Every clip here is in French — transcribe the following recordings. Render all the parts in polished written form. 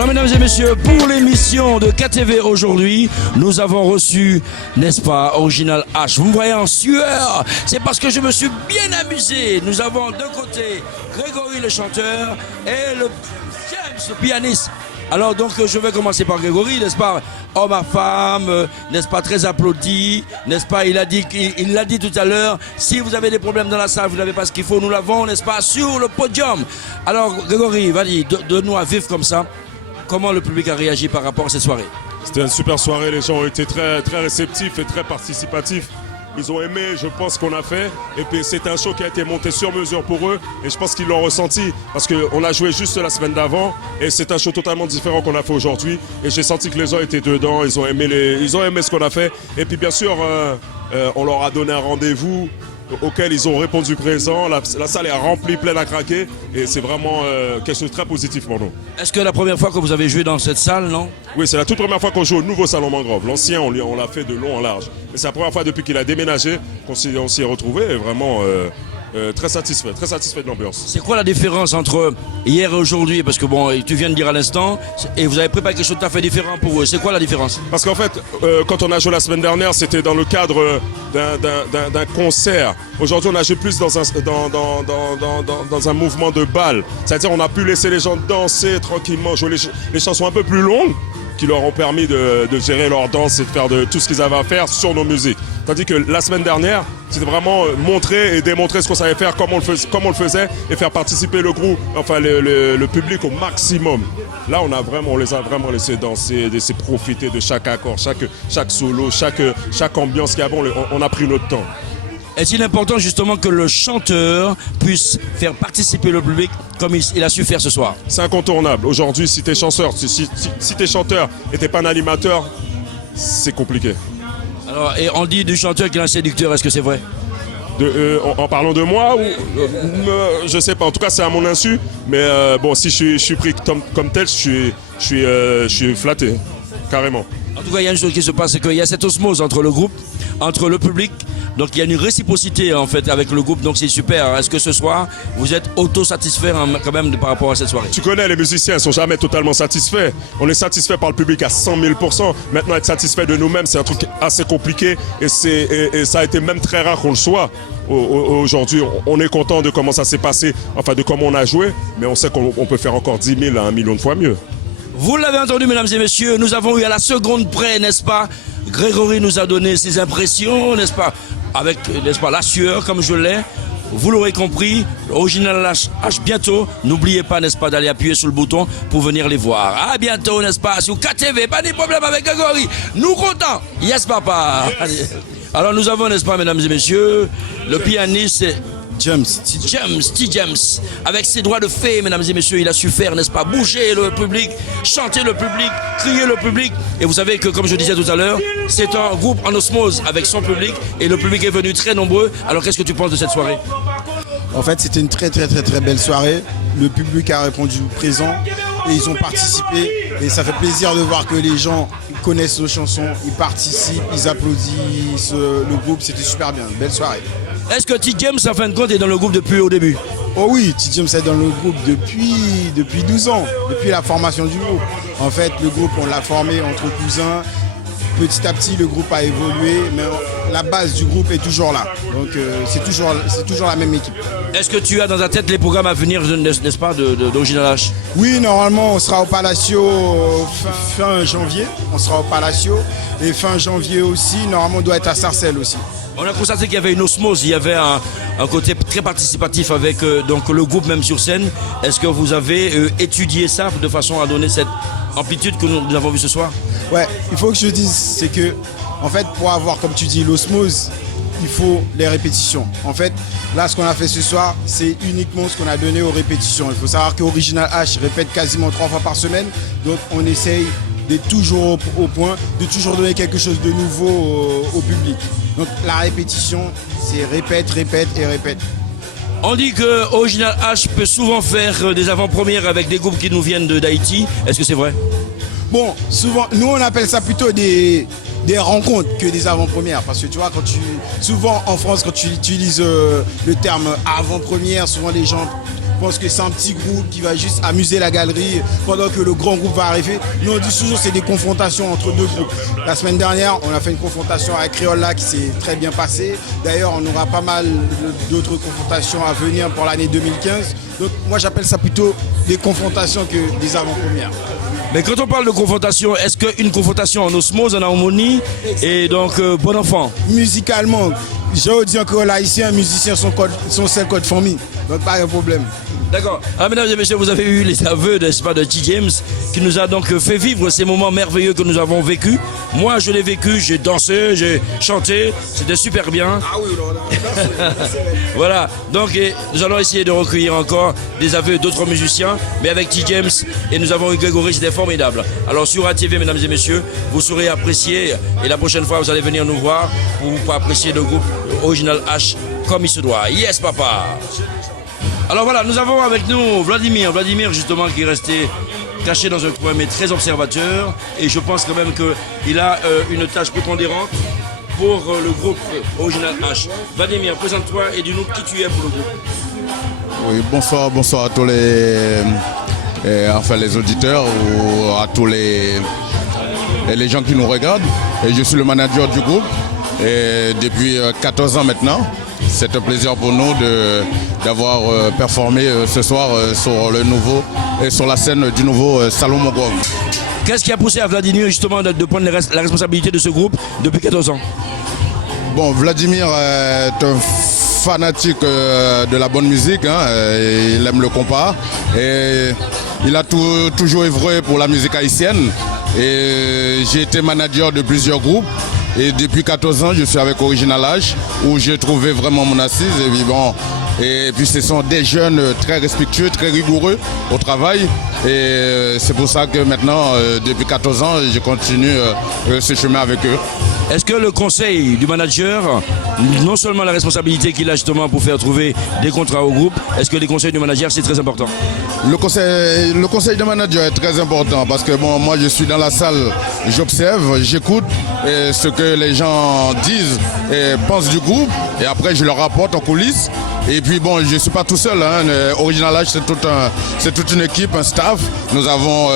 Alors mesdames et messieurs, pour l'émission de KTV aujourd'hui, nous avons reçu, n'est-ce pas, Original H. Vous me voyez en sueur, c'est parce que je me suis bien amusé. Nous avons d'un côté Grégory le chanteur et le James le pianiste. Alors donc je vais commencer par Grégory, n'est-ce pas, homme à femme, n'est-ce pas, très applaudi, n'est-ce pas, il l'a dit tout à l'heure, si vous avez des problèmes dans la salle, vous n'avez pas ce qu'il faut, nous l'avons, n'est-ce pas, sur le podium. Alors Grégory, vas-y, donne-nous à vivre comme ça, comment le public a réagi par rapport à cette soirée? C'était une super soirée, les gens ont été très, très réceptifs et très participatifs. Ils ont aimé, je pense, ce qu'on a fait. Et puis c'est un show qui a été monté sur mesure pour eux. Et je pense qu'ils l'ont ressenti. Parce qu'on a joué juste la semaine d'avant. Et c'est un show totalement différent qu'on a fait aujourd'hui. Et j'ai senti que les gens étaient dedans. Ils ont aimé ce qu'on a fait. Et puis bien sûr, on leur a donné un rendez-vous auquel ils ont répondu présent. La salle est remplie, pleine à craquer. Et c'est vraiment quelque chose de très positif pour nous. Est-ce que la première fois que vous avez joué dans cette salle, non? Oui, c'est la toute première fois qu'on joue au nouveau Salon Mangrove. L'ancien, on l'a fait de long en large. Mais c'est la première fois depuis qu'il a déménagé qu'on s'y est retrouvé. Et vraiment très satisfait de l'ambiance. C'est quoi la différence entre hier et aujourd'hui? Parce que bon, tu viens de dire à l'instant, et vous avez préparé quelque chose de tout à fait différent pour eux. C'est quoi la différence? Parce qu'en fait, quand on a joué la semaine dernière, c'était dans le cadre d'un concert. Aujourd'hui, on a joué plus dans un mouvement de bal. C'est-à-dire on a pu laisser les gens danser tranquillement, jouer les chansons un peu plus longues qui leur ont permis de gérer leur danse et de faire tout ce qu'ils avaient à faire sur nos musiques. Tandis que la semaine dernière, c'était vraiment montrer et démontrer ce qu'on savait faire, comment on le faisait et faire participer le groupe, enfin le public au maximum. Là, on les a vraiment laissés danser, laissés profiter de chaque accord, chaque solo, chaque ambiance qu'il y avait. On a pris notre temps. Est-il important justement que le chanteur puisse faire participer le public comme il a su faire ce soir? C'est incontournable. Aujourd'hui, si tu es chanteur, si t'es chanteur et tu n'es pas un animateur, c'est compliqué. Alors, et on dit du chanteur qu'il est un séducteur, est-ce que c'est vrai? En parlant de moi, ou je sais pas, en tout cas c'est à mon insu, mais bon, si je suis pris comme tel, je suis flatté, carrément. En tout cas, il y a une chose qui se passe, c'est qu'il y a cette osmose entre le groupe, entre le public. Donc il y a une réciprocité en fait avec le groupe, donc c'est super. Est-ce que ce soir, vous êtes auto-satisfait quand même par rapport à cette soirée? Tu connais, les musiciens ne sont jamais totalement satisfaits. On est satisfait par le public à 100 000%. Maintenant, être satisfait de nous-mêmes, c'est un truc assez compliqué et ça a été même très rare qu'on le soit. Aujourd'hui, on est content de comment ça s'est passé, enfin de comment on a joué, mais on sait qu'on peut faire encore 10 000 à 1 million de fois mieux. Vous l'avez entendu, mesdames et messieurs, nous avons eu à la seconde près, n'est-ce pas, Grégory nous a donné ses impressions, n'est-ce pas, avec, n'est-ce pas, la sueur, comme je l'ai. Vous l'aurez compris, Original H bientôt. N'oubliez pas, n'est-ce pas, d'aller appuyer sur le bouton pour venir les voir. À bientôt, n'est-ce pas, sur KTV. Pas de problème avec Grégory. Nous comptons. Yes, papa. Yes. Alors, nous avons, n'est-ce pas, mesdames et messieurs, le pianiste James, avec ses doigts de fée, mesdames et messieurs, il a su faire, n'est-ce pas, bouger le public, chanter le public, crier le public. Et vous savez que, comme je disais tout à l'heure, c'est un groupe en osmose avec son public et le public est venu très nombreux. Alors, qu'est-ce que tu penses de cette soirée? En fait, c'était une très belle soirée. Le public a répondu présent et ils ont participé. Et ça fait plaisir de voir que les gens connaissent nos chansons, ils participent, ils applaudissent le groupe. C'était super bien, belle soirée. Est-ce que T. James, en fin de compte, est dans le groupe depuis au début? Oh oui, T. James est dans le groupe depuis 12 ans, depuis la formation du groupe. En fait, le groupe, on l'a formé entre cousins. Petit à petit, le groupe a évolué, mais la base du groupe est toujours là. Donc, c'est toujours la même équipe. Est-ce que tu as dans ta tête les programmes à venir, n'est-ce pas, d'Original H? Oui, normalement, on sera au Palacio fin janvier. On sera au Palacio. Et fin janvier aussi, normalement, on doit être à Sarcelles aussi. On a constaté qu'il y avait une osmose, il y avait un côté très participatif avec donc le groupe même sur scène. Est-ce que vous avez étudié ça de façon à donner cette amplitude que nous avons vue ce soir? Ouais, il faut que je dise, c'est que, en fait, pour avoir, comme tu dis, l'osmose, il faut les répétitions. En fait, là, ce qu'on a fait ce soir, c'est uniquement ce qu'on a donné aux répétitions. Il faut savoir qu'Original H répète quasiment 3 fois par semaine, donc on essaye d'être toujours au point, de toujours donner quelque chose de nouveau au public. Donc la répétition, c'est répète. On dit que Original H peut souvent faire des avant-premières avec des groupes qui nous viennent d'Haïti. Est-ce que c'est vrai? Bon, souvent, nous on appelle ça plutôt des rencontres que des avant-premières. Parce que tu vois, souvent en France, quand tu utilises le terme avant-première, souvent les gens pensent que c'est un petit groupe qui va juste amuser la galerie pendant que le grand groupe va arriver. Nous, on dit toujours que c'est des confrontations entre deux groupes. La semaine dernière, on a fait une confrontation avec Créola qui s'est très bien passée. D'ailleurs, on aura pas mal d'autres confrontations à venir pour l'année 2015. Donc, moi, j'appelle ça plutôt des confrontations que des avant-premières. Mais quand on parle de confrontation, est-ce qu'une confrontation en osmose, en harmonie, et donc bon enfant? Musicalement, je dis encore là, ici, un musicien, son seul code famille. Donc, pas de problème. D'accord. Alors, mesdames et messieurs, vous avez eu les aveux, n'est-ce pas, de T. James, qui nous a donc fait vivre ces moments merveilleux que nous avons vécus. Moi, je l'ai vécu, j'ai dansé, j'ai chanté, c'était super bien. Ah oui, Voilà. Donc, nous allons essayer de recueillir encore des aveux d'autres musiciens, mais avec T. James, et nous avons eu Grégory, c'était formidable. Alors, sur ATV, mesdames et messieurs, vous saurez apprécier, et la prochaine fois, vous allez venir nous voir pour apprécier le groupe Original H comme il se doit. Yes, papa! Alors voilà, nous avons avec nous Vladimir justement qui est resté caché dans un coin mais très observateur et je pense quand même qu'il a une tâche prépondérante pour le groupe Original H. Vladimir, présente-toi et dis-nous qui tu es pour le groupe. Oui, bonsoir à tous les auditeurs ou à tous les gens qui nous regardent. Et je suis le manager du groupe et depuis 14 ans maintenant. C'est un plaisir pour nous d'avoir performé ce soir sur la scène du nouveau Salon Mongove. Qu'est-ce qui a poussé à Vladimir justement de prendre la responsabilité de ce groupe depuis 14 ans? Bon, Vladimir est un fanatique de la bonne musique, hein, il aime le compas et il a toujours œuvré pour la musique haïtienne. Et j'ai été manager de plusieurs groupes. Et depuis 14 ans, je suis avec Original H, où j'ai trouvé vraiment mon assise. Et puis ce sont des jeunes très respectueux, très rigoureux au travail. Et c'est pour ça que maintenant, depuis 14 ans, je continue ce chemin avec eux. Est-ce que le conseil du manager, non seulement la responsabilité qu'il a justement pour faire trouver des contrats au groupe, est-ce que les conseils du manager, c'est très important? Le conseil du manager est très important parce que bon, moi je suis dans la salle, j'observe, j'écoute ce que les gens disent et pensent du groupe et après je leur rapporte en coulisses. Et puis bon, je ne suis pas tout seul, hein. Original H c'est toute une équipe, un staff. Nous avons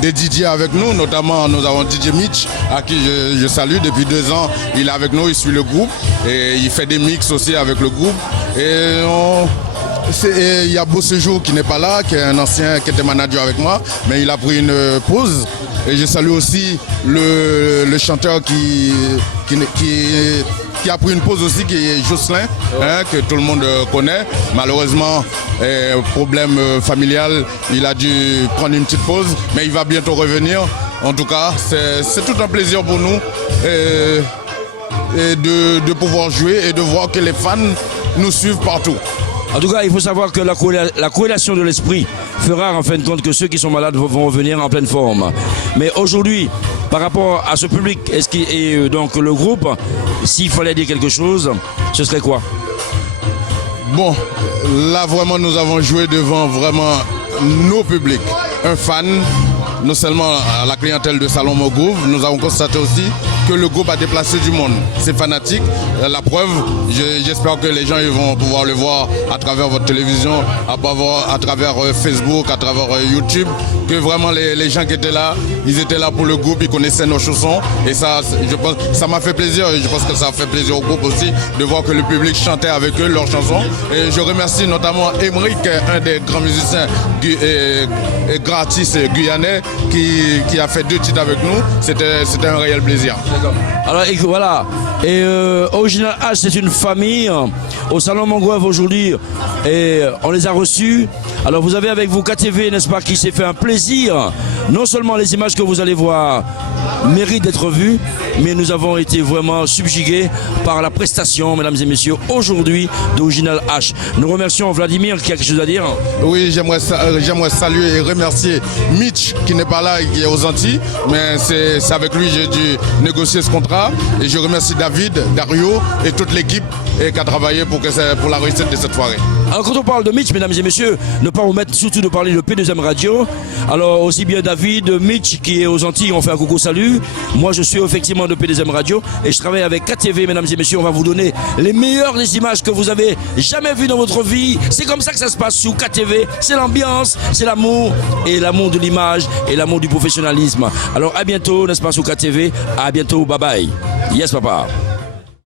des DJ avec nous, notamment nous avons DJ Mitch à qui je salue depuis 2 ans. Il est avec nous, il suit le groupe et il fait des mix aussi avec le groupe. Et il y a Beau Séjour qui n'est pas là, qui est un ancien qui était manager avec moi, mais il a pris une pause. Et je salue aussi le chanteur qui a pris une pause aussi, qui est Jocelyn, hein, que tout le monde connaît. Malheureusement, problème familial, il a dû prendre une petite pause, mais il va bientôt revenir. En tout cas, c'est tout un plaisir pour nous et de pouvoir jouer et de voir que les fans nous suivent partout. En tout cas, il faut savoir que la corrélation de l'esprit fera en fin de compte que ceux qui sont malades vont revenir en pleine forme. Mais aujourd'hui, par rapport à ce public, et donc le groupe, s'il fallait dire quelque chose, ce serait quoi? Bon, là vraiment nous avons joué devant vraiment nos publics. Un fan, non seulement à la clientèle de Salon Mongove, nous avons constaté aussi que le groupe a déplacé du monde. C'est fanatique. La preuve, j'espère que les gens ils vont pouvoir le voir à travers votre télévision, à travers Facebook, à travers YouTube, que vraiment les gens qui étaient là, ils étaient là pour le groupe, ils connaissaient nos chansons. Et ça, je pense, ça m'a fait plaisir et je pense que ça a fait plaisir au groupe aussi de voir que le public chantait avec eux leurs chansons. Et je remercie notamment Emeric, un des grands musiciens et gratis guyanais, qui a fait 2 titres avec nous. C'était un réel plaisir. Alors et voilà, et Original H c'est une famille au Salon Mongove aujourd'hui et on les a reçus. Alors vous avez avec vous KTV, n'est-ce pas, qui s'est fait un plaisir. Non seulement les images que vous allez voir méritent d'être vues, mais nous avons été vraiment subjugués par la prestation, mesdames et messieurs, aujourd'hui d'Original H. Nous remercions Vladimir qui a quelque chose à dire. Oui, j'aimerais saluer et remercier Mitch qui n'est pas là et qui est aux Antilles, mais c'est avec lui que j'ai dû négocier ce contrat. Et je remercie David, Dario et toute l'équipe qui a travaillé pour la réussite de cette soirée. Alors quand on parle de Mitch, mesdames et messieurs, ne pas omettre surtout de parler de P2M Radio. Alors aussi bien David, Mitch qui est aux Antilles, on fait un coucou salut. Moi je suis effectivement de P2M Radio et je travaille avec KTV, mesdames et messieurs. On va vous donner les meilleures des images que vous avez jamais vues dans votre vie. C'est comme ça que ça se passe sous KTV. C'est l'ambiance, c'est l'amour et l'amour de l'image et l'amour du professionnalisme. Alors à bientôt, n'est-ce pas, sous KTV. À bientôt, bye bye. Yes papa.